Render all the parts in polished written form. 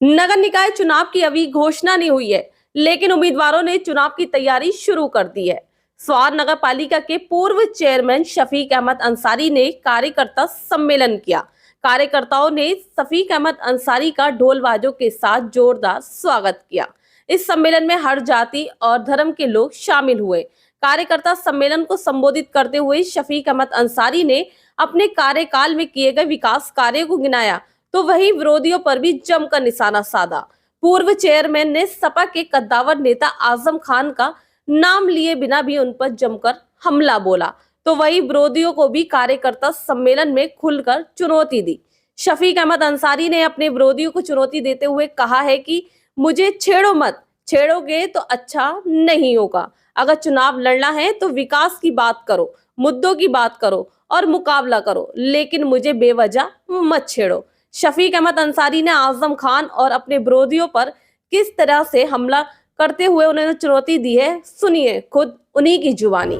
नगर निकाय चुनाव की अभी घोषणा नहीं हुई है, लेकिन उम्मीदवारों ने चुनाव की तैयारी शुरू कर दी है। स्वार नगर पालिका के पूर्व चेयरमैन शफीक अहमद अंसारी ने कार्यकर्ता सम्मेलन किया। कार्यकर्ताओं ने शफीक अहमद अंसारी का ढोल बाजों के साथ जोरदार स्वागत किया। इस सम्मेलन में हर जाति और धर्म के लोग शामिल हुए। कार्यकर्ता सम्मेलन को संबोधित करते हुए शफीक अहमद अंसारी ने अपने कार्यकाल में किए गए विकास कार्यों को गिनाया, तो वहीं विरोधियों पर भी जमकर निशाना साधा। पूर्व चेयरमैन ने सपा के कद्दावर नेता आजम खान का नाम लिए बिना भी उन पर जमकर हमला बोला, तो वहीं विरोधियों को भी कार्यकर्ता सम्मेलन में खुलकर चुनौती दी। शफीक अहमद अंसारी ने अपने विरोधियों को चुनौती देते हुए कहा है कि मुझे छेड़ो मत, छेड़ोगे तो अच्छा नहीं होगा। अगर चुनाव लड़ना है तो विकास की बात करो, मुद्दों की बात करो और मुकाबला करो, लेकिन मुझे बेवजह मत छेड़ो। शफीक अहमद अंसारी ने आजम खान और अपने विरोधियों पर किस तरह से हमला करते हुए उन्होंने चुनौती दी है, सुनिए खुद उन्हीं की जुबानी।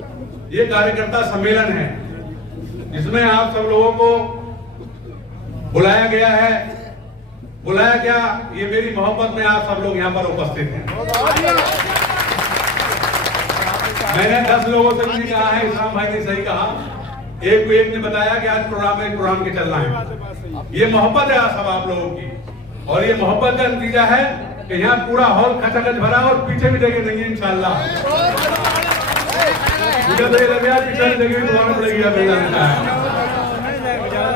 ये कार्यकर्ता सम्मेलन है जिसमें आप सब लोगों को बुलाया गया है। बुलाया क्या, ये मेरी मोहब्बत में आप सब लोग यहाँ पर उपस्थित हैं। मैंने 10 लोगों से भी कहा है, इस्लाम भाई ने सही कहा, एक ने बताया कि आज प्रोग्राम के चलना है। ये मोहब्बत है सब आप लोगों की, और ये मोहब्बत का नतीजा है कि यहाँ पूरा हॉल खचाखच भरा और पीछे भी जगह नहीं है इंशाल्लाह। मुझे तो ये लग रहा है पीछे जगह भी बुलाना पड़ेगी।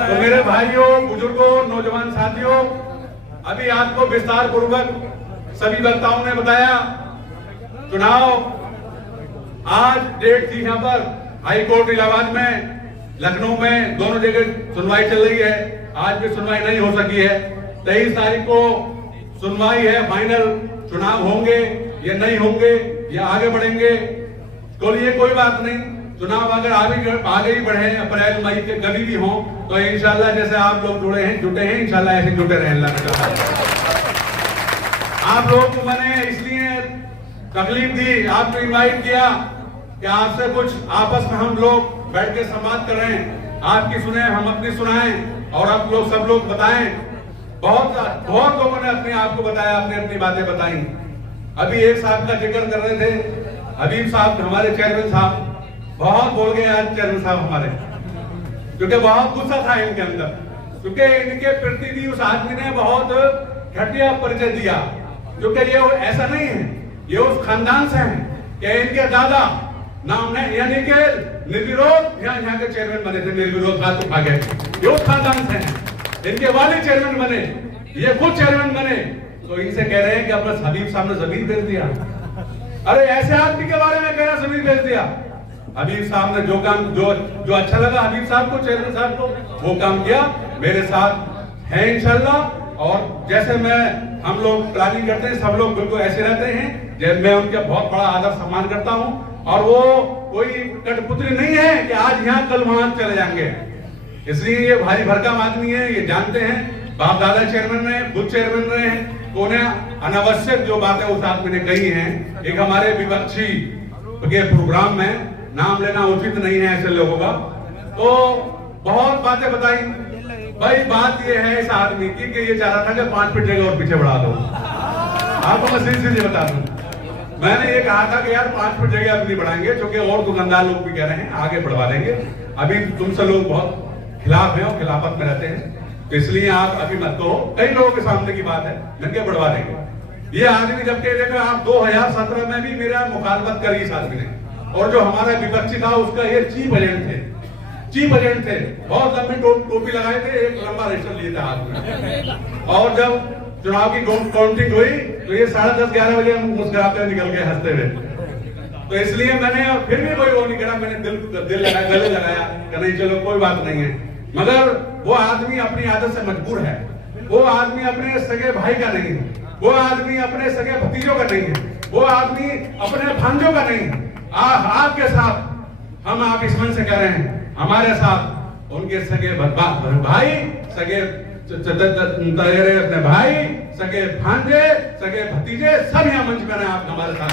तो मेरे भाइयों, बुजुर्गों, नौजवान साथियों, अभी आपको विस्तार पूर्वक सभी वक्ताओं ने बताया। चुनाव आज डेट थी यहाँ पर हाई कोर्ट इलाहाबाद में, लखनऊ में, दोनों जगह सुनवाई चल रही है। आज भी सुनवाई नहीं हो सकी है। 23 तारीख को सुनवाई है फाइनल। चुनाव होंगे या नहीं होंगे या आगे बढ़ेंगे, तो ये कोई बात नहीं। चुनाव अगर आगे ही बढ़े, अप्रैल मई के कभी भी हो, तो इंशाल्लाह जैसे आप लोग जुटे हैं इंशाल्लाह ऐसे जुटे रहें। अल्लाह आप लोगों को मैंने इसलिए तकलीफ दी, आपको इनवाइट किया कि आपसे कुछ आपस में हम लोग बैठ के संवाद करें, आपकी सुने, हम अपनी सुनाएं और आप लोग सब लोग बताएं। बहुत लोगों ने अपने आप को बताया, अपनी बातें बताई। अभी एक साहब का जिक्र कर रहे थे, हबीब साहब, हमारे चेयरमैन साहब, बहुत बोल गए आज चेयरमैन साहब हमारे, क्योंकि बहुत गुस्सा था इनके अंदर, क्योंकि इनके प्रति भी उस आदमी ने बहुत घटिया परिचय दिया। क्योंकि ये ऐसा नहीं है, ये उस खानदान से है कि इनके दादा नाम ने यानी कि निर्विरोध यहाँ के चेयरमैन बने थे, निर्विरोध हाथ उठा गए, ये उस खानदान से हैं। इनके वाले चेयरमैन बने, ये खुद चेयरमैन बने, तो इनसे कह रहे हैं कि अपना हबीब साहब ने जमीन बेच दिया। अरे ऐसे आदमी के बारे में कह रहा जमीन बेच दिया। हबीब साहब ने जो काम जो अच्छा लगा हबीब साहब को, चेयरमैन साहब को, वो काम किया। मेरे साथ है इंशाल्लाह, और जैसे हम लोग प्लानिंग करते हैं, सब लोग बिल्कुल ऐसे रहते हैं। जैसे मैं उनका बहुत बड़ा आदर सम्मान करता हूँ, और वो कोई कठपुतली नहीं है कि आज यहाँ कल वहां चले जाएंगे। इसलिए ये भारी भरकम आदमी है, ये जानते हैं, बाप दादा चेयरमैन रहे, खुद चेयरमैन रहे हैं, तो उन्हें अनावश्यक जो बातें उस आदमी ने कही हैं, एक हमारे विपक्षी के प्रोग्राम में नाम लेना उचित नहीं है ऐसे लोगों का, तो बहुत बातें बताई। भाई बात ये है इस आदमी की कि ये चाह रहा था कि 5 फीट जगह और पीछे बढ़ा दो। आपको मैं सीधे बता दूं, मैंने ये कहा था कि यार 5 फीट जगह अब नहीं बढ़ाएंगे, क्योंकि और दुकानदार लोग भी कह रहे हैं आगे बढ़वा देंगे। अभी तुमसे लोग बहुत खिलाफ हैं और खिलाफत में रहते हैं, तो इसलिए आप अभी मत कहो। कई लोगों के सामने की बात है, लेकिन बढ़वा देंगे। ये आदमी जब कह देखो, आप 2017 में भी मेरा मुखालफत करी इस आदमी ने, और जो हमारा विपक्षी था उसका ये चीफ एजेंट थे, बहुत लंबी टोपी लगाए थे, एक लंबा रजिस्टर लिए थे हाथ में। और जब चुनाव की काउंटिंग हुई तो ये 10:30-11 बजे मुस्कुराते निकल गए, हंसते हुए। तो इसलिए मैंने, और फिर भी कोई वो नहीं करा, मैंने गले लगाया कि नहीं चलो कोई बात नहीं है। मगर वो आदमी अपनी आदत से मजबूर है, वो आदमी अपने सगे भाई का नहीं है, वो आदमी अपने सगे भतीजों का नहीं है, वो आदमी अपने भांजों का नहीं है। आपके साथ हम आप इस मन से कह रहे हैं, हमारे साथ उनके सगे भाई, सगे अपने भाई, सगे भांजे, सगे भतीजे सब यहाँ मंच पर आप हमारे साथ।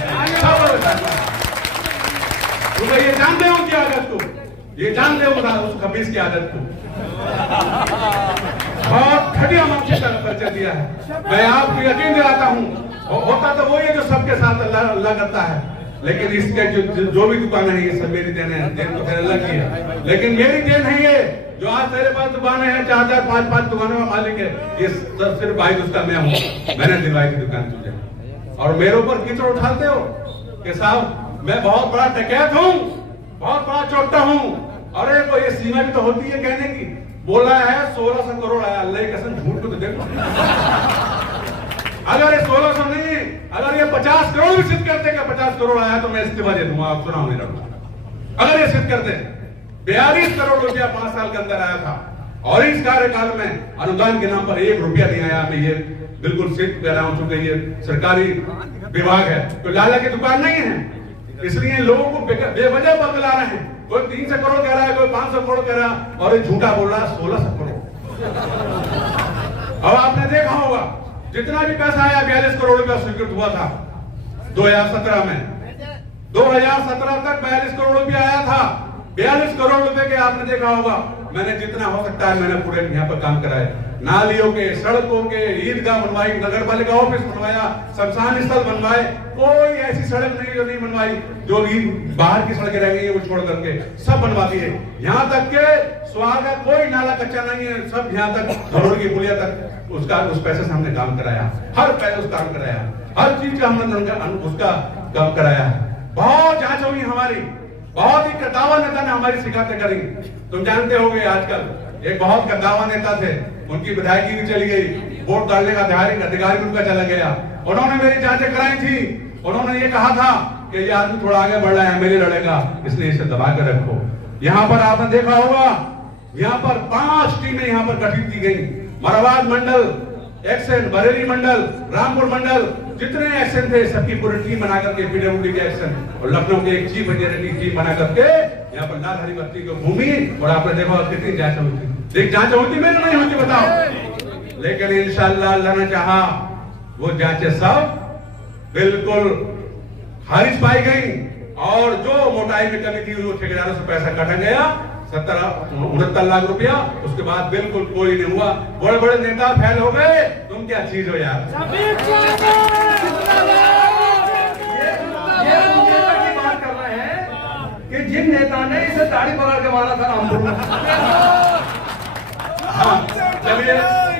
तो ये जानते हो की आदत को, ये जानते हो उस खबीज की आदत को। बहुत घटिया मानसिकता का परिचय दिया है। मैं आपको यकीन दिलाता हूँ, होता तो वही है जो सबके साथ अल्लाह करता है, लेकिन इसके जो भी दुकानें हैं ये सब मेरी देन है। देन तो फिर अल्लाह की है, लेकिन मेरी देन है ये। जो आज तेरे पास दुकानें हैं, 4-4, 5-5 दुकानों में मालिक है, ये सब सिर्फ भाई उसका मैं हूँ। मैंने दिलवाई थी दुकान तुझे, और मेरे ऊपर कीचड़ उठाते हो कि साहब मैं बहुत बड़ा डकैत हूँ, बहुत बड़ा चोट्टा हूँ। अरे वो ये सीमा भी तो होती है कहने की। बोला है 1600 करोड़ आया, अल्लाह की कसम झूठ को तो देखो। अगर ये 1600 नहीं, अगर ये 50 करोड़ भी सिद्ध करते कि 50 करोड़ आया तो मैं इस्तीफा दे दूंगा, आप सुनाओ मेरा। अगर ये सिद्ध करते 42 करोड़ रुपया 5 साल के अंदर आया था, और इस कार्यकाल में अनुदान के नाम पर 1 रुपया नहीं आया। मैं ये बिल्कुल सिद्ध कर रहा हूं, चूंकि ये सरकारी विभाग है तो लाला की दुकान नहीं है, इसलिए लोगों को बेवजह बदला रहे हैं। कोई 300 करोड़ कह रहा है, कोई 500 करोड़ कह रहा है, और ये झूठा बोल रहा है 1600 करोड़। अब आपने देखा होगा जितना भी पैसा आया 42 करोड़ रुपया स्वीकृत हुआ था 2017 में। 2017 तक 42 करोड़ रुपया आया था। 42 करोड़ रुपए के आपने देखा होगा, मैंने जितना हो सकता है मैंने पूरे यहाँ पर काम कराए। नालियों के, सड़कों के, ईदगाह बनवाई, नगर पालिका ऑफिस बनवाया, शमशान स्थल बनवाए। कोई ऐसी सड़क नहीं जो नहीं बनवाई, जो बाहर की सड़कें रह गई है वो छोड़ करके सब बनवा दिए। यहाँ तक के स्वाद का कोई नाला कच्चा नहीं है, सब यहाँ तक धरोहर की पुलिया तक उस पैसे से हमने काम कराया। हर पैसे उस काम कराया, हर चीज का हमने उसका काम कराया। बहुत जांच होगी हमारी, बहुत ही कद्दावा नेता ने हमारी शिकायतें करी। तुम जानते होगे आजकल एक बहुत कद्दावा नेता थे, उनकी विधायकी भी चली गई, वोट डालने का अधिकारी उनका चला गया। उन्होंने मेरी जांचें कराई थी, उन्होंने ये कहा था कि ये आदमी थोड़ा आगे बढ़ रहा है, एमएलए लड़ेगा, इसलिए इसे दबा कर रखो। यहाँ पर आपने देखा होगा, यहाँ पर 5 टीमें यहाँ पर गठित की गई। मरवाद मंडल एक्शन, बरेली मंडल, रामपुर मंडल, जितने एक्शन थे सबकी पूरी टीम बना करके पीडब्ल्यूडी के एक्शन, और लखनऊ के एक चीफ इंजीनियर की टीम बना करके यहाँ पर लाल हरी बत्ती को घूमी। और आपने देखा कितनी जांच हुई थी, एक जांच होती मेरे नहीं होती बताओ। लेकिन इंशाअल्लाह अल्लाह ने चाहा वो जांचें सब बिल्कुल खारिज पाई गई, और जो मोटाई में कमी थी वो ठेकेदारों से पैसा काटा गया 69 लाख रुपया। उसके बाद बिल्कुल कोई नहीं हुआ। बड़े बड़े नेता फैल हो गए, तुम क्या चीज हो यार। ये नेता की बात कर रहे हैं कि जिन नेता ने इसे दाढ़ी पकड़ के मारा था रामपुर में। हाँ, चलिए,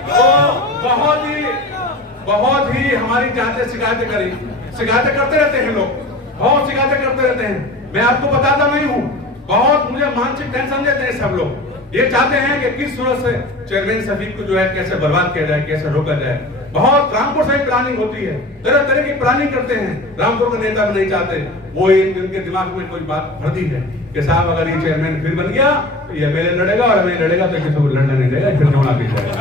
तो बहुत ही हमारी जांचें शिकायतें करी, शिकायतें करते रहते हैं लोग, बहुत शिकायतें करते रहते हैं। मैं आपको बताता नहीं हूँ, बहुत मुझे मानसिक टेंशन देते हैं सब लोग। ये चाहते हैं कि किस सूरत से चेयरमैन शफीक को जो है कैसे बर्बाद किया जाए, कैसे रोका जाए। बहुत रामपुर से प्लानिंग होती है, तरह तरह की प्लानिंग करते हैं। रामपुर के नेता भी नहीं चाहते, वो इनके दिमाग में कोई बात भर दी है कि साहब अगर ये चेयरमैन फिर बन गया तो ये एमएलए लड़ेगा, और एमएलए लड़ेगा तो किसी को लड़ने नहीं देगा, फिर चुनाव भी जाएगा।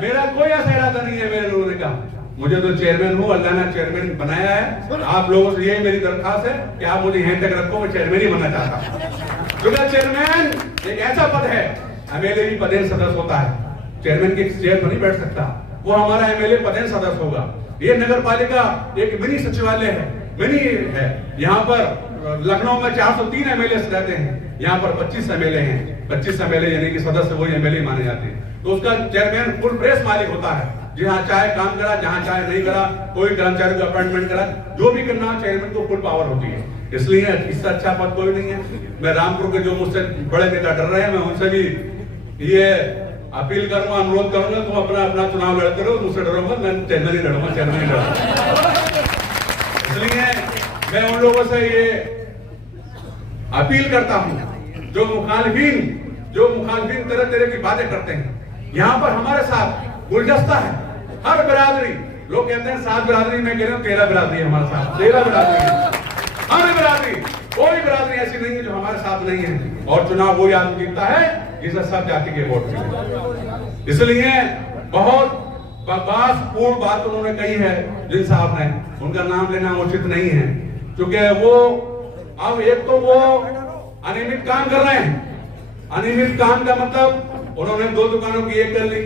मेरा कोई ऐसा इरादा नहीं है मेरे लोगों का। मुझे तो चेयरमैन हूँ, अल्लाह ने चेयरमैन बनाया है। आप लोगों से यही मेरी दरखास्त है कि आप मुझे यहीं तक रखो, मैं चेयरमैन ही बनना चाहता हूँ। क्योंकि चेयरमैन एक ऐसा पद है, एमएलए भी पदेन सदस्य होता है, चेयरमैन की चेयर पर नहीं बैठ सकता, वो हमारा एमएलए पदेन सदस्य होगा। ये नगर पालिका एक मिनी सचिवालय है, मिनी है। यहाँ पर लखनऊ में 403 एमएलए रहते हैं, यहाँ पर 25 एमएलए हैं। 25 एमएलए यानी कि सदस्य वही एमएलए माने जाते हैं। तो उसका चेयरमैन फुल प्रेस मालिक होता है, जहाँ चाहे काम करा, जहाँ चाहे नहीं करा, कोई कर्मचारी को अपॉइंटमेंट करा, जो भी करना चेयरमैन को फुल पावर होती है। इसलिए इससे अच्छा पद कोई नहीं है। मैं रामपुर के जो मुझसे बड़े नेता डर रहे हैं, मैं उनसे भी ये अपील करूंगा, अनुरोध करूंगा, तुम अपना चुनाव लड़ते रहो, मुझसे डरोगा, मैं चेयरमैन ही लड़ूंगा, चेयरमैन ही लड़ूंगा। इसलिए मैं उन लोगों से ये अपील करता हूं, जो मुखालफिन तरह तरह की बातें करते हैं। यहाँ पर हमारे साथ गुलदस्ता है, हर बिरादरी, लोग कहते हैं 7 बिरादरी, मैं कह रहा हूँ 13 बिरादरी हमारे साथ, 13 बिरादरी है। हर बिरादरी, कोई बिरादरी ऐसी नहीं है जो हमारे साथ नहीं है। और चुनाव वही आदमी जीतता है जिसे सब जाति के वोट मिले। इसलिए बहुत बकवासपूर्ण बात उन्होंने कही है जिन साहब ने, उनका नाम लेना उचित नहीं है, क्योंकि वो अब एक तो वो अनियमित काम कर रहे हैं। अनियमित काम का मतलब उन्होंने 2 दुकानों की एक कर ली,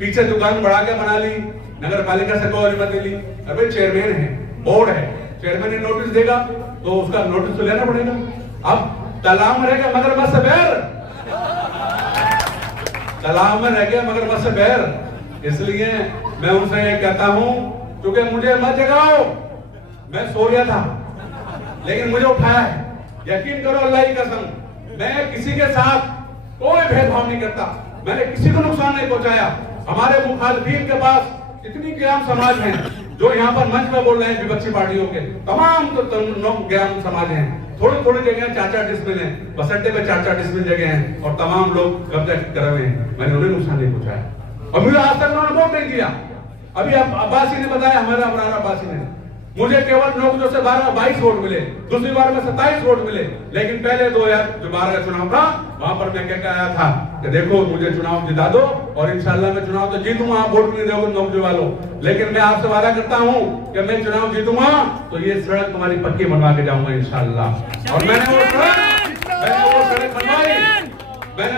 पीछे दुकान बढ़ा के बना ली, नगर पालिका से कोई अनुमति ली। अबे चेयरमैन है, बोर्ड है, चेयरमैन ने नोटिस देगा तो उसका नोटिस तो लेना पड़ेगा। अब तालाब में रह गया मगरमच्छ से बैर, तालाब में रह गया मगरमच्छ से बैर। इसलिए मैं उनसे ये कहता हूं, क्योंकि मुझे मत जगाओ, मैं सो गया था लेकिन मुझे उठाया है। यकीन करो अल्लाह की कसम, मैं किसी के साथ कोई भेदभाव नहीं करता, मैंने किसी को नुकसान नहीं पहुंचाया। हमारे मुखालिफिन के पास इतनी ज्ञान समाज है जो यहाँ पर मंच में बोल रहे हैं विपक्षी पार्टियों के, तमाम तो ज्ञान समाज हैं। थोड़ी थोड़ी जगह 4-4 डिसमिल है, बस अड्डे पे 4-4 डिसमिल जगह हैं और तमाम लोग कब्जा कर रहे हैं। मैंने उन्हें नुकसान नहीं पहुंचाया और मुझे आज तक उन्होंने वोट नहीं दिया। अभी अब्बासी ने बताया, हमारा अबरार अब्बासी ने, मुझे केवल 9 से 22 वोट मिले, दूसरी बार में 27 वोट मिले। लेकिन पहले 2012 का चुनाव था, वहां पर मैं क्या आया था कि देखो मुझे चुनाव जिता दो और इंशाल्लाह मैं चुनाव तो जीतूंगा, आप वोट नहीं दोगे नौकरी वालों, लेकिन मैं आपसे वादा करता हूं कि मैं चुनाव जीतूंगा तो ये सड़क तुम्हारी पक्की बनवा के जाऊंगा इंशाल्लाह। और मैंने वो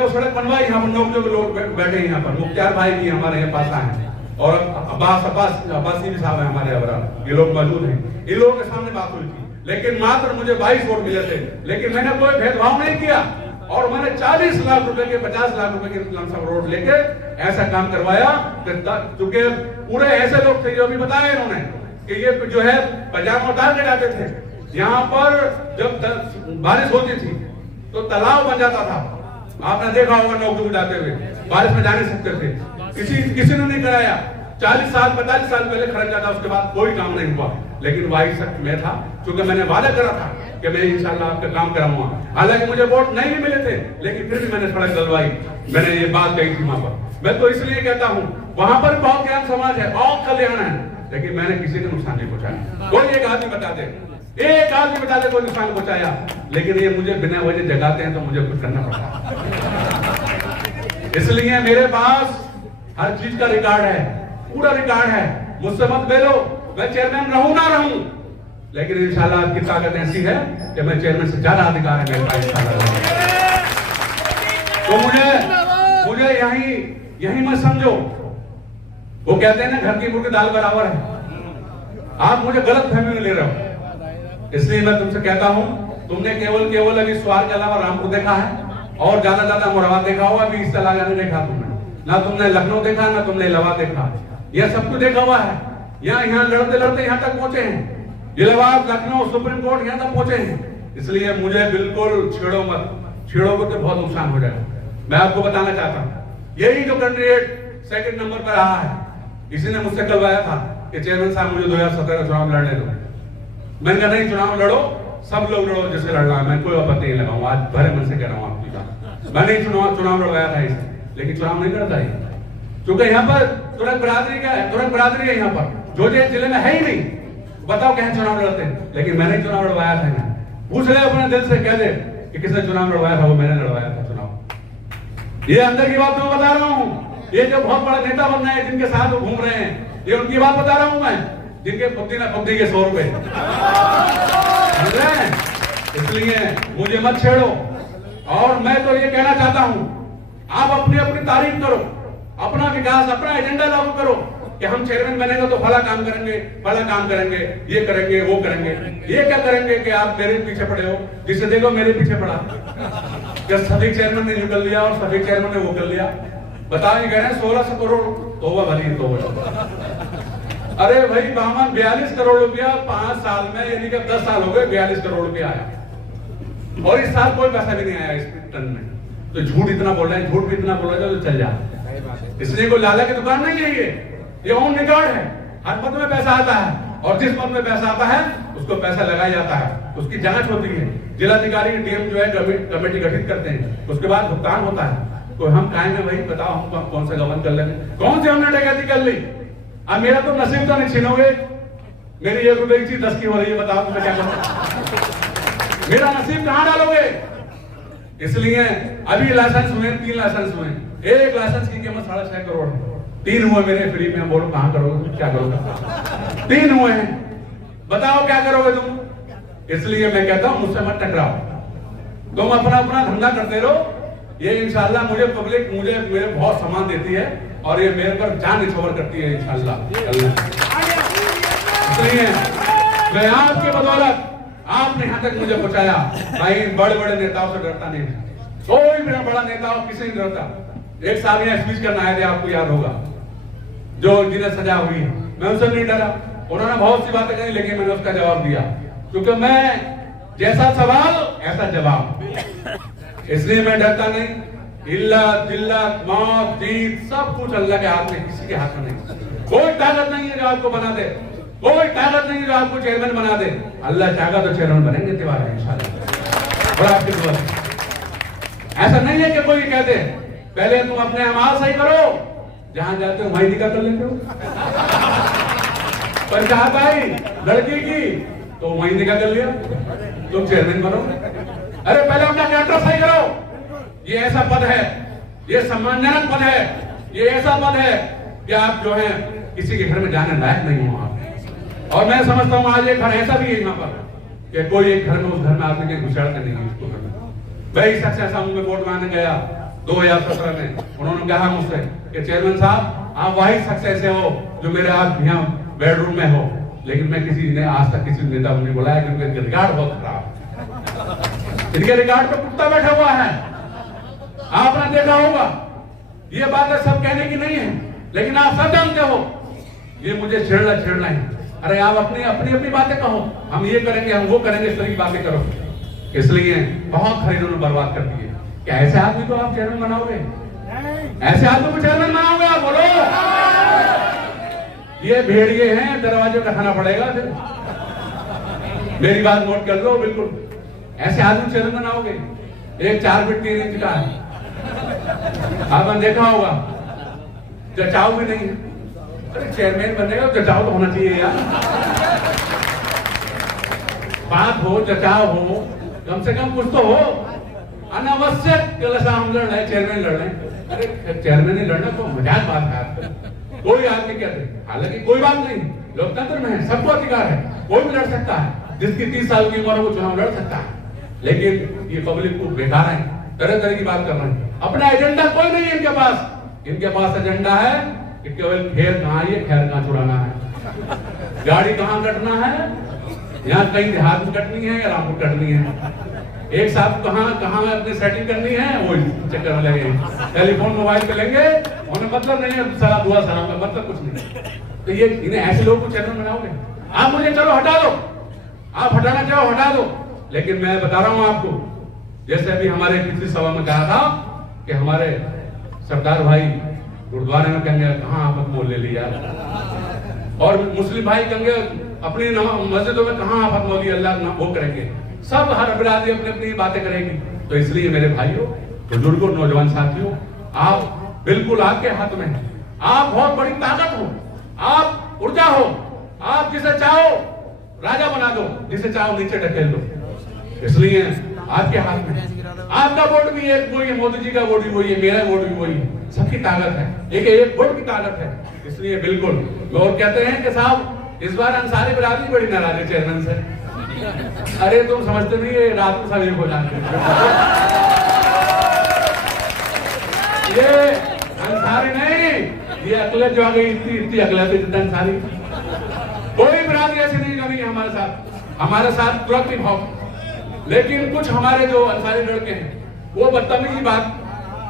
सड़क बनवाई। यहाँ पर नौकरियों के लोग बैठे हैं, यहाँ पर मुख्तार भाई भी हमारे यहाँ पास आए हैं और अब्बासी भी साहब है हमारे अबरार, ये लोग मौजूद हैं। इन लोगों के सामने बात हुई थी, लेकिन मात्र मुझे 22 वोट मिले थे, लेकिन मैंने कोई भेदभाव नहीं किया और मैंने 40 लाख रुपए के 50 लाख रुपए के लमसम रोड लेके ऐसा काम करवाया। क्योंकि पूरे ऐसे लोग थे जो भी बताया इन्होंने कि ये जो है पजामा उतार के जाते थे, यहाँ पर जब बारिश होती थी तो तालाब बन जाता था। आपने देखा होगा नौकरी जाते हुए, बारिश में जा नहीं सकते थे, किसी ने नहीं कराया। 40 साल 45 साल पहले खर्च जाता, उसके बाद कोई काम नहीं हुआ। लेकिन वाही सख्त मैं था, क्योंकि मैंने वादा करा था कि मैं इंशाल्लाह आपका काम कराऊंगा। हालांकि मुझे वोट नहीं भी मिले थे, लेकिन फिर भी मैंने सड़क डलवाई, मैंने ये बात कही थी वहां पर। मैं तो इसलिए कहता हूँ, वहां पर बहुत ज्ञान समाज है, बहुत कल्याण है, लेकिन मैंने किसी को नुकसान नहीं पहुंचाया। कोई एक आदमी बता दे, एक आदमी बता दे कोई नुकसान पहुंचाया, लेकिन ये मुझे बिना वजह जगाते हैं तो मुझे कुछ करना पड़ता है। इसलिए मेरे पास हर चीज का रिकॉर्ड है, पूरा रिकॉर्ड है, मुझसे मत बेलो। मैं चेयरमैन रहूं ना रहूं, लेकिन इंशाल्लाह आपकी ताकत ऐसी है कि मैं चेयरमैन से ज्यादा अधिकार है मेरे पास इंशाल्लाह। तो मुझे यही मत समझो, वो कहते हैं ना घर की मुर्गी दाल बराबर है। आप मुझे गलत फहमी में ले रहे हो, इसलिए मैं तुमसे कहता हूं, तुमने केवल अभी स्वार के अलावा रामपुर देखा है और ज्यादा मुरादाबाद देखा होगा, अभी इस इलाका नहीं देखा तुमने, ना तुमने लखनऊ देखा, ना तुमने इलाहाबाद देखा। यह सब कुछ देखा हुआ है। यहाँ लड़ते यहाँ तक पहुंचे हैं, इलाहाबाद, लखनऊ, सुप्रीम कोर्ट यहाँ तक पहुंचे हैं। इसलिए मुझे बिल्कुल छेड़ो मत, छेड़ोगे तो बहुत नुकसान हो जाएगा। मैं आपको बताना चाहता हूँ, यही जो कैंडिडेट सेकंड नंबर पर रहा है, इसी ने मुझसे कलवाया था कि चेयरमैन साहब मुझे 2017 का चुनाव लड़ने दो। मैंने कहा नहीं, चुनाव लड़ो, सब लोग लड़ो जिससे लड़ना है, मैं कोई आपत्ति नहीं लगाऊंगा। आज भरे मन से कह रहा हूँ आपकी बात, मैंने चुनाव लड़वाया था इसे, लेकिन चुनाव नहीं लड़ता है, क्योंकि यहाँ पर तुरंत बिरादरी का है, तुरंत बिरादरी है यहाँ पर, जो जिले में है ही नहीं। बताओ क्या चुनाव लड़ते हैं, लेकिन मैंने चुनाव लड़वाया था। पूछ ले अपने दिल से, कह दे कि किसने चुनाव लड़वाया था, वो मैंने लड़वाया था चुनाव। ये अंदर की बात मैं बता रहा हूँ। ये जो बहुत बड़ा नेता बन रहे हैं, जिनके साथ वो घूम रहे हैं, ये उनकी बात बता रहा हूँ मैं, जिनके फुद्दी के 100 रुपए। इसलिए मुझे मत छेड़ो। और मैं तो ये कहना चाहता हूँ, आप अपनी तारीफ करो, अपना विकास, अपना एजेंडा लागू करो कि हम चेयरमैन बनेंगे तो फला काम करेंगे, ये करेंगे, वो करेंगे। ये क्या करेंगे कि आप मेरे पीछे पड़े हो, जिसे देखो मेरे पीछे पड़ा। क्या सभी चेयरमैन ने जो कर लिया और सभी चेयरमैन ने वो कर लिया। बताओ, ये कह रहे हैं 1600 करोड़, तोबा भली तोबा। अरे भाई बामन, 42 करोड़ रुपया 5 साल में, यानी कि 10 साल हो गए, 42 करोड़ रुपया आया और इस साल कोई पैसा भी नहीं आया इस टन में। तो झूठ इतना बोल रहे हैं, झूठ भी इतना बोल रहे हैं तो चल जाए। इसलिए कोई लाला की दुकान नहीं है, ये ऑन रिकॉर्ड है। हर पद में पैसा आता है और जिस पद में पैसा आता है उसको पैसा लगाया जाता है, उसकी जांच होती है, जिलाधिकारी डीएम जो है कमेटी गठित करते हैं, उसके बाद भुगतान होता है। तो हम कहेंगे भाई बताओ हम कौन सा गबन कर लेंगे, कौन से हमने डकैती कर ली। अब मेरा तो नसीब तो नहीं छीनोगे, मेरी 1 रुपए की चीज 10 की हो रही है, बताओ तुम्हें क्या करूं, मेरा नसीब कहां डालोगे। इसलिए अभी लाइसेंस हुए 3 लाइसेंस हुए, एक लाइसेंस की कीमत 6.5 करोड़ है, 3 हुए मेरे फ्री में। बोलो कहां करोगे, क्या करोगे, 3 हुए हैं, बताओ क्या करोगे तुम। इसलिए मैं कहता हूं मुझसे मत टकराओ, तुम अपना धंधा करते रहो। ये इंशाल्लाह मुझे पब्लिक मेरे बहुत सम्मान देती है और ये मेरे पर जान निछावर करती है इंशाल्लाह। इसलिए मैं आपके बदौलत आपने यहाँ तक मुझे पहुंचाया। भाई बड़े बड़े नेताओं से डरता नहीं, कोई भी बड़ा नेता हो किसी नहीं डरता। एक साल यहाँ स्पीच करना आए थे, आपको याद होगा, जो जिन्हें सजा हुई है, मैं उनसे नहीं डरा। उन्होंने बहुत सी बातें कही, लेकिन मैंने उसका जवाब दिया, क्योंकि मैं जैसा सवाल ऐसा जवाब, इसलिए मैं डरता नहीं। इल्लत जिल्लत मौत जीत सब कुछ अल्लाह के हाथ में, किसी के हाथ में नहीं। कोई ताकत नहीं है जो आपको बना दे, कोई ताकत नहीं है जो आपको चेयरमैन बना दे। अल्लाह चाहेगा तो चेयरमैन बनेंगे तिवारी इंशाल्लाह। और आपकी दुआ ऐसा नहीं है कि कोई कहते पहले तुम अपने अमाल सही करो, जहां जाते हो वहीं निकाल कर लेते हो। पर चाहता है लड़की की तो वहीं निकाल कर लिया, तुम चेयरमैन बनो। अरे पहले अपना कैरेक्टर सही करो। ये ऐसा पद है, ये सम्मानजनक पद है, ये ऐसा पद है कि आप जो है किसी के घर में जाने लायक नहीं हो आप। और मैं समझता हूँ आज एक घर ऐसा भी है यहाँ पर कि कोई एक घर में उस घर में आदमी के घुसड़ते नहीं है उसको घर में। मैं इस शख्स ऐसा हूँ, मैं वोट मांगने गया 2017 में, उन्होंने कहा मुझसे कि चेयरमैन साहब आप वही शख्स ऐसे हो जो मेरे आप यहाँ बेडरूम में हो, लेकिन मैं किसी ने आज तक किसी नेता को नहीं बुलाया क्योंकि इनके रिकॉर्ड बहुत खराब, इनके रिकॉर्ड पे कुत्ता बैठा हुआ है। आपने देखा होगा, ये बातें सब कहने की नहीं है, लेकिन आप सब जानते हो ये मुझे छेड़ना है। अरे आप अपनी अपनी अपनी बातें कहो, हम ये करेंगे हम वो करेंगे, इस तरह की बातें करो। इसलिए बहुत खरीदों ने बर्बाद कर दिए। क्या ऐसे आदमी को आप चेयरमैन बनाओगे? ऐसे आदमी को चेयरमैन बनाओगे आप? बोलो। ये भेड़िए हैं, दरवाजे का खाना पड़ेगा फिर। मेरी बात नोट कर लो बिल्कुल। ऐसे आदमी चेयरमैन बनाओगे? एक 4 फीट 3 इंच का है, आपने देखा होगा, जचाव भी नहीं है। अरे चेयरमैन बनेगा तो जचाव तो होना चाहिए यार, बात हो जचाव हो, कम से कम कुछ तो हो। अनावश्यक कलसा हम लड़ रहे, चेयरमैन लड़ रहे। अरे चेयरमैन ही लड़ना तो मजाक बात है। कोई आदमी कहते, हालांकि कोई बात नहीं, लोकतंत्र में है, सबको अधिकार है, कोई भी लड़ सकता है। जिसकी 30 साल की उम्र है वो चुनाव लड़ सकता है। लेकिन ये पब्लिक को बेकार है, तरह तरह की बात कर रहे हैं। अपना एजेंडा कोई नहीं है इनके पास। इनके पास एजेंडा है कि केवल खेर कहाँ है, खैर कहाँ छुड़ाना है, गाड़ी कहाँ कटना है, यहाँ कहीं देहात में कटनी है या रामपुर कटनी है, एक साथ कहाँ अपनी सेटिंग करनी है, वो चक्कर में लगे। टेलीफोन मोबाइल पे लेंगे, उन्हें मतलब नहीं है, सारा दुआ सलाम का मतलब कुछ नहीं। तो ये इन्हें ऐसे लोगों को चेयरमैन बनाओगे? आप मुझे चलो हटा दो, आप हटाना चाहो हटा दो, लेकिन मैं बता रहा हूं आपको, जैसे अभी हमारे पिछली सभा में कहा था कि हमारे सरदार भाई गुरुद्वारे में कहेंगे कहाँ आपत मोल ले लिया, और मुस्लिम भाई कहेंगे अपनी मस्जिदों में कहाँ आपत मोल लिया, अल्लाह वो करेंगे। सब हर बिरादरी अपनी अपनी बातें करेगी। तो इसलिए मेरे भाइयों, बुजुर्गों, नौजवान साथियों, आप बिल्कुल आपके हाथ में है। आप बहुत बड़ी ताकत हो, आप ऊर्जा हो, आप जिसे चाहो राजा बना दो, जिसे चाहो नीचे ढकेल दो। इसलिए आपके हाथ में, आपका वोट भी एक वही है, मोदी जी का वोट भी वही है, मेरा वोट भी वही है, सबकी ताकत है, एक वोट की ताकत है। इसलिए बिल्कुल लोग कहते हैं कि साहब इस बार अंसारी बिरादरी बड़ी नाराज है चेयरमैन से। अरे तुम समझते नहीं है, रात को सब एक हो जाते हैं। ये अंसारी नहीं, ये अकलियत जो आ गई, इतनी अकलियत इतनी अंसारी। कोई बिरादरी ऐसी नहीं जो नहीं है हमारे साथ, हमारे साथ तुरंत ही भाव। लेकिन कुछ हमारे जो अंसारी लड़के हैं वो बदतमीजी बात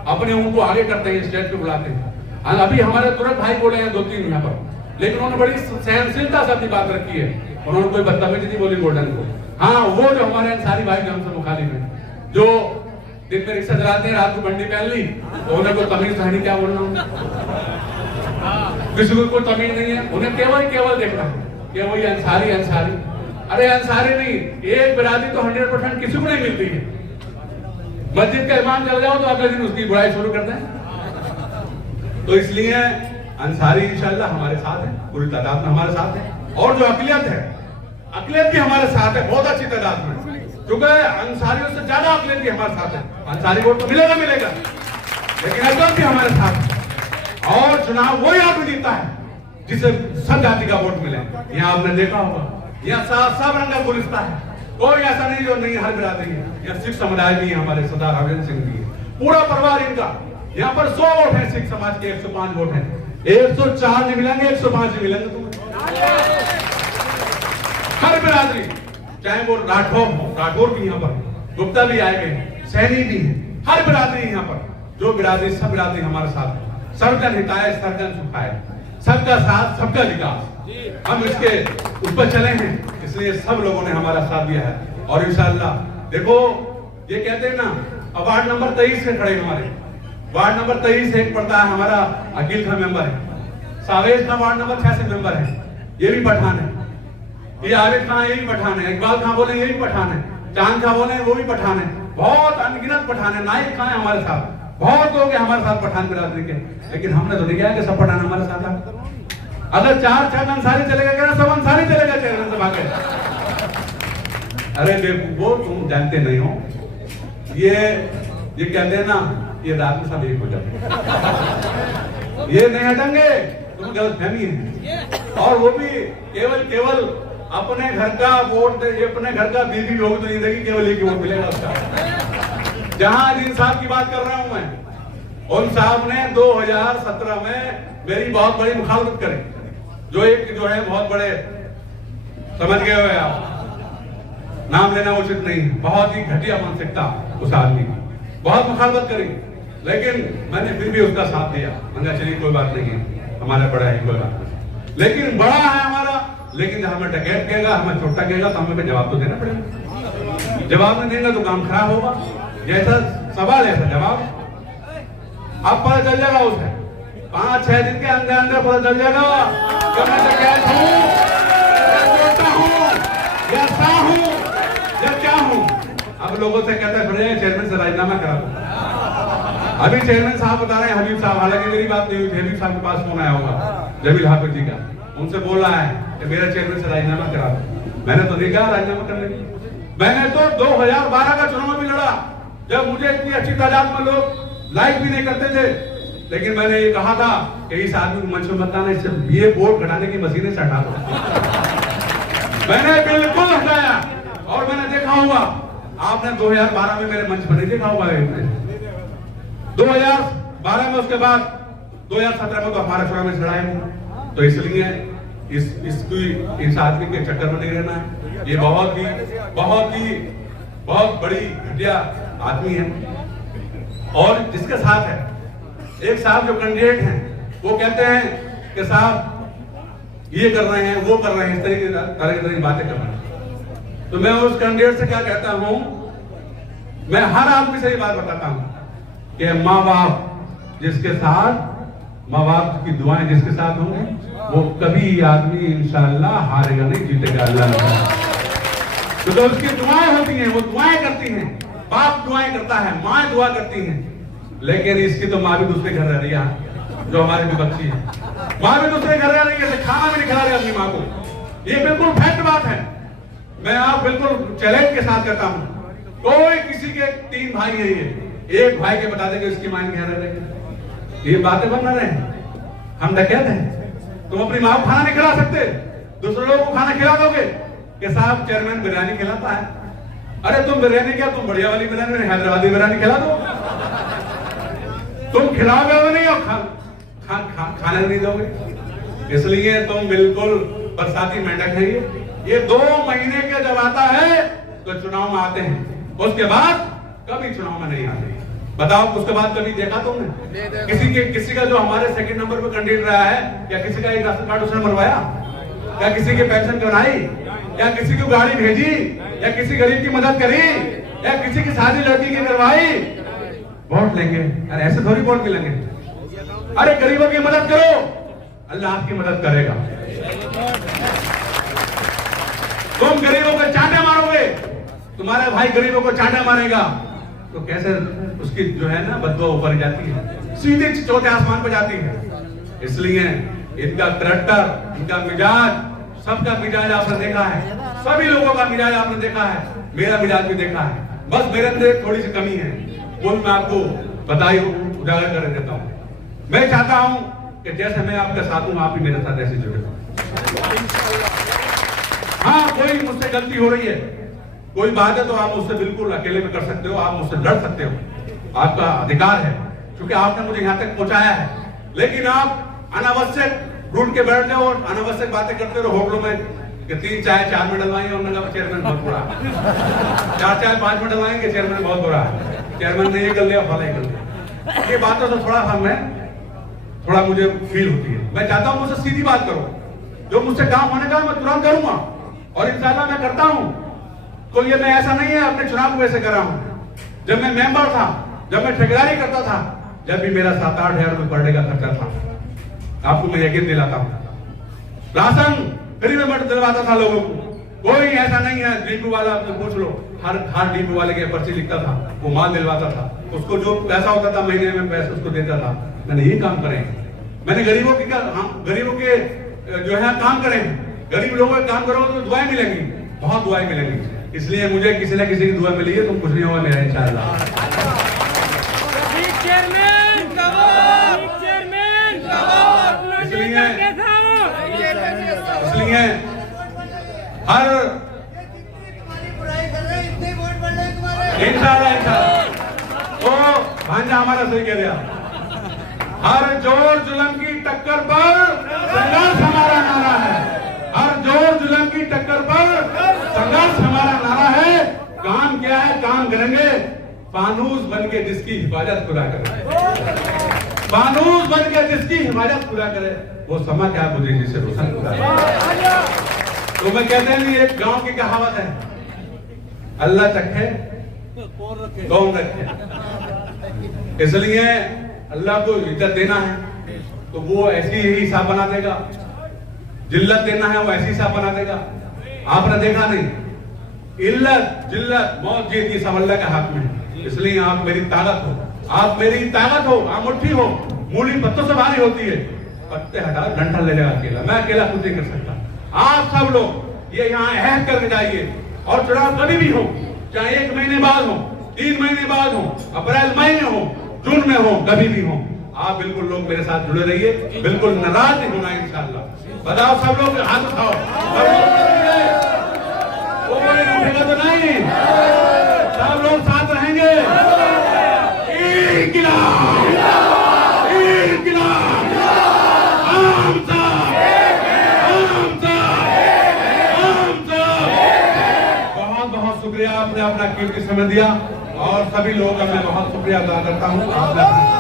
अपने उनको आगे करते हैं, स्टेज पे बुलाते हैं। अभी हमारे तुरंत भाई बोले हैं 2-3 यहाँ पर, लेकिन उन्होंने बड़ी सहनशीलता से अपनी बात रखी है, उन्होंने कोई बदतमीजी नहीं बोली गोल्डन को। हाँ, वो जो हमारे अंसारी भाई जो हमसे मुखालिफ है, जो दिन में रिक्शा चलाते हैं, रात को बंडी पहन ली, तो उन्हें कोई तमीज नहीं, क्या बोलना, किसी को कोई तमीज नहीं है, उन्हें केवल देखना है कि वही अंसारी। अरे अंसारी नहीं, एक बिरादरी तो 100% किसी को नहीं मिलती है। मस्जिद का इमाम चल जाओ तो अगले दिन उसकी बुराई शुरू करते हैं। तो इसलिए अंसारी इंशाल्लाह हमारे साथ है, पूरी तादाद में हमारे साथ है। और जो अकलियत है, अकलियत भी हमारे साथ है, बहुत अच्छी तादाद में, क्योंकि अंसारियों से ज्यादा अकलियत भी हमारे साथ है। अंसारी वोट तो मिलेगा, लेकिन अकलियत भी हमारे साथ है। और चुनाव वही आदमी जीतता है जिसे सब जाति का वोट मिले। यहाँ आपने देखा होगा, यहाँ सब रंग का गुलिस्ता है, कोई ऐसा नहीं जो नहीं, हर बिरादरी है। यहाँ सिख समुदाय भी है, हमारे सरदार हरविंद सिंह भी है, पूरा परिवार इनका। यहाँ पर 100 वोट है सिख समाज के, 105 वोट है, 104 नहीं मिलेंगे, 105 नहीं मिलेंगे तुम्हें। हर बिरादरी चाहे वो राठौर भी यहाँ पर, गुप्ता भी आए हुए, सैनी भी है, हर बिरादरी यहाँ पर, जो बिरादरी सब बिरादरी हमारे साथ है। सबका हिताय सबका सुख है, सबका साथ सबका विकास, हम इसके उस पर चले हैं, इसलिए सब लोगों ने हमारा साथ दिया है। और इंशाअल्लाह देखो ये कहते हैं ना, अब वार्ड नंबर 23 से खड़े हमारे, वार्ड नंबर 23 एक पड़ता है हमारा अकील का मेंबर है, सावेज का वार्ड नंबर 6 से मेंबर है, ये भी पठान है, ये आबिद खान ये भी पठान है, इकबाल खान बोले ये भी पठान है, चांद खान बोले वो भी पठान है, बहुत अनगिनत पठान है, नाइक खान है हमारे साथ, बहुत लोग हैं हमारे साथ पठान बिरादरी के, लेकिन हमने तो नहीं किया कि सब पठान हमारे साथ है। अगर 4 अंसारी चले गए ना, सब अंसारी चले गए चेहरे से भागे। अरे देखो वो तुम जानते नहीं हो, ये कहते हैं ना, ये रात में सब एक हो जाते, ये नहीं हटेंगे, तुम गलतफहमी है। और वो भी केवल अपने घर का वोट, अपने घर का बीवी होगी तो नहीं देगी, केवल एक वोट मिलेगा उसका। जहां जिन साहब की बात कर रहा हूं मैं, उन साहब ने 2017 में मेरी बहुत बड़ी मुखालफत करी, जो है बहुत बड़े, समझ गए हो आप, नाम लेना उचित नहीं, बहुत ही घटिया मानसिकता उस आदमी की, बहुत मुखालफत करी, लेकिन मैंने फिर भी उसका साथ दिया। मैंने चलिए कोई बात नहीं है, हमारा बड़ा है, कोई बात नहीं, लेकिन बड़ा है हमारा, लेकिन जब हमें डकैत कहेगा, हमें छोटा कहेगा तो हमें जवाब तो देना पड़ेगा। जवाब नहीं देंगे तो काम खराब होगा। जैसा सवाल ऐसा जवाब, अब पता चल जाएगा उसे 5-6 दिन के अंदर पता चल जाएगा कि मैं डकैत हूँ, छोटा हूँ, या सा हूँ, या क्या हूँ। अब लोगों से कहता है चेयरमैन से राजीनामा करा दो। अभी चेयरमैन साहब बता रहे हैं, हबीब साहब, हालांकि मेरी बात नहीं हुई थी, हबीब साहब के पास फोन आया होगा जमील हाफिज जी का, उनसे बोल रहा है कि मेरा चेयरमैन से राजीनामा करा दो। मैंने तो नहीं कहा राजीनामा करने की, मैंने तो 2012 का चुनाव भी लड़ा, जब मुझे इतनी अच्छी तादाद में लोग लाइक भी नहीं करते थे, लेकिन मैंने ये कहा था कि इस आदमी को मंच में बताना, इससे ये वोट घटाने की मशीनें से हटा दो। मैंने बिल्कुल हटाया, और मैंने देखा होगा, आपने 2012 में मेरे मंच पर नहीं देखा होगा, 2012 में, उसके बाद 2017 में तो हमारा चुनाव में लड़ाई हुआ, तो इसलिए इस आदमी के चक्कर में नहीं रहना है। ये बहुत बड़ी घटिया आदमी है। और जिसके साथ है एक साहब जो कैंडिडेट हैं, वो कहते हैं कि साहब ये कर रहे हैं, वो कर रहे हैं, इस तरह की बातें कर रहे हैं। तो मैं उस कैंडिडेट से क्या कहता हूं, मैं हर आदमी से ये बात बताता हूं कि माँ बाप जिसके साथ, माँ बाप की दुआएं जिसके साथ होंगी, वो कभी आदमी इंशाअल्लाह हारेगा नहीं, जीतेगा अल्लाह ने। तो उसकी दुआएं होती हैं, वो दुआएं करती हैं, बाप दुआएं करता है, माँ दुआ करती हैं, लेकिन इसकी तो माँ भी दूसरे घर रह रही है, जो हमारी विपक्षी है, माँ भी दूसरे घर रह रही है, खाना भी नहीं खिला रही अपनी माँ को। ये बिल्कुल फैक्ट बात है, मैं आप बिल्कुल चैलेंज के साथ कहता हूँ, कोई किसी के 3 भाई है, ये एक भाई के बता देंगे उसकी माँ घर रह रही, ये बातें बन रहे हैं, हम डकैत हैं। तुम अपनी माँ को खाना नहीं खिला सकते, दूसरे लोगों को खाना खिला दोगे कि साहब चेयरमैन बिरयानी खिलाता है। अरे तुम बिरयानी क्या, तुम बढ़िया वाली बिरयानी, हैदराबादी बिरयानी खिला दो, तुम खिलाओगे वो नहीं, और खाने नहीं दोगे। इसलिए तुम बिल्कुल बरसाती मेंढक है। ये 2 महीने के जब आता है तो चुनाव में आते हैं, उसके बाद कभी चुनाव में नहीं आते। बताओ उसके बाद कभी देखा तुमने किसी का जो हमारे सेकंड नंबर पर कैंडिडेट रहा है, या किसी का एक राशन कार्ड उसने बनवाया, या किसी की पेंशन बनाई, या किसी को गाड़ी भेजी, या किसी गरीब की मदद करी, या किसी की शादी लड़की की करवाई? वोट लेंगे, अरे ऐसे थोड़ी वोट मिलेंगे। अरे गरीबों की मदद करो, अल्लाह आपकी मदद करेगा। तुम गरीबों को चांटे मारोगे, तुम्हारा भाई गरीबों को चांटे मारेगा, तो कैसे उसकी जो है ना बददुआ ऊपर जाती है, सीधे चौथे आसमान पर जाती है। इसलिए इनका करैक्टर, इनका मिजाज, सबका मिजाज आपने देखा है, सभी लोगों का मिजाज आपने देखा है, मेरा मिजाज भी देखा है। बस मेरे अंदर थोड़ी सी कमी है, वो मैं आपको बताई उजागर कर देता हूँ। मैं चाहता हूं कि जैसे मैं आपके साथ हूं, आप भी मेरे साथ ऐसे जुड़े। हाँ, कोई मुझसे गलती हो रही है, कोई बात है, तो आप मुझसे बिल्कुल अकेले में कर सकते हो, आप मुझसे लड़ सकते हो, आपका अधिकार है, क्योंकि आपने मुझे यहाँ तक पहुंचाया है। लेकिन आप अनावश्यक ढूंढ के बैठ जाओ और अनावश्यक बातें करते रहो, होटलों में कि 3 चाय 4 में डलवाएंगे और नगर चेयरमैन बहुत बुरा है, 4 चाय 5 में डलवाएंगे चेयरमैन बहुत बुरा है, चेयरमैन ने ये कर लिया फला कर लिया। ये बातों से थोड़ा मुझे फील होती है। मैं चाहता हूं मुझसे सीधी बात करो, जो मुझसे काम होने का मैं तुरंत करूंगा और इंशाल्लाह मैं करता हूं। तो ये मैं ऐसा नहीं है अपने चुनाव को वैसे कर रहा हूं। जब मैं मेंबर था, जब मैं ठेकेदारी करता था, जब भी मेरा 7-8 हजार रुपए पर डे का खर्चा था, आपको मैं यकीन दिलाता हूं, राशन फ्री में दिलवाता था लोगों को। कोई ऐसा नहीं है, डीपू वाला आपने पूछ लो, हर डीपू वाले के पर्ची लिखता था, वो माल दिलवाता था, उसको जो पैसा होता था महीने में पैसा उसको देता था। मैंने यही काम करे, मैंने गरीबों के जो है काम करे, गरीब लोगों के काम करोगे तो दुआएं मिलेंगी, बहुत दुआएं मिलेंगी। इसलिए मुझे किसी न किसी की दुआ मिली है, तो कुछ नहीं होगा मेरा इंशाअल्लाह। इसलिए हर इंशाअल्लाह तो भांजा हमारा सही कह दिया, हर जोर जुल्म की टक्कर पर संघर्ष हमारा नारा है, हर जोर जुल्म की टक्कर पर संघर्ष हमारा नारा है। काम क्या है, काम करेंगे, फानूस बन के जिसकी हिफाजत खुदा करे, फानूस बन के जिसकी हिफाजत खुदा करे, वो समा क्या बुझे जिसे रोशन खुदा करे। तो मैं कहते हैं एक गांव की कहावत है, अल्लाह चखे कौन रखे। इसलिए अल्लाह को इज्जत देना है तो वो ऐसी ही हिसाब बना देगा, जिल्लत देना है वो ऐसी हिसाब बना देगा। आपने देखा नहीं, इल्लत जिल्लत मौत जीत की सब अल्लाह के हाथ में है। इसलिए आप मेरी ताकत हो, आप मेरी ताकत हो, आप मुट्ठी हो, मूली पत्तों से भारी होती है, पत्ते हटा डंठा ले जाएगा अकेला, मैं अकेला कुछ नहीं कर सकता। आप सब लोग ये यहाँ अहद करके जाइए, और चुनाव कभी भी हो, चाहे 1 महीने बाद हो, 3 महीने बाद हो, अप्रैल मई में हो, जून में हो, कभी भी हो, आप बिल्कुल लोग मेरे साथ जुड़े रहिए, बिल्कुल नाराज नहीं होना इंशाअल्लाह। बताओ सब लोग हाथ उठाओ, कोई उठेगा तो नहीं, सब लोग साथ रहेंगे। इंकिलाब, इंकिलाब, आम साहब, आम साहब, आम साहब। बहुत बहुत शुक्रिया, आपने अपना कीमती समय दिया और सभी लोगों का मैं बहुत शुक्रिया अदा करता हूँ।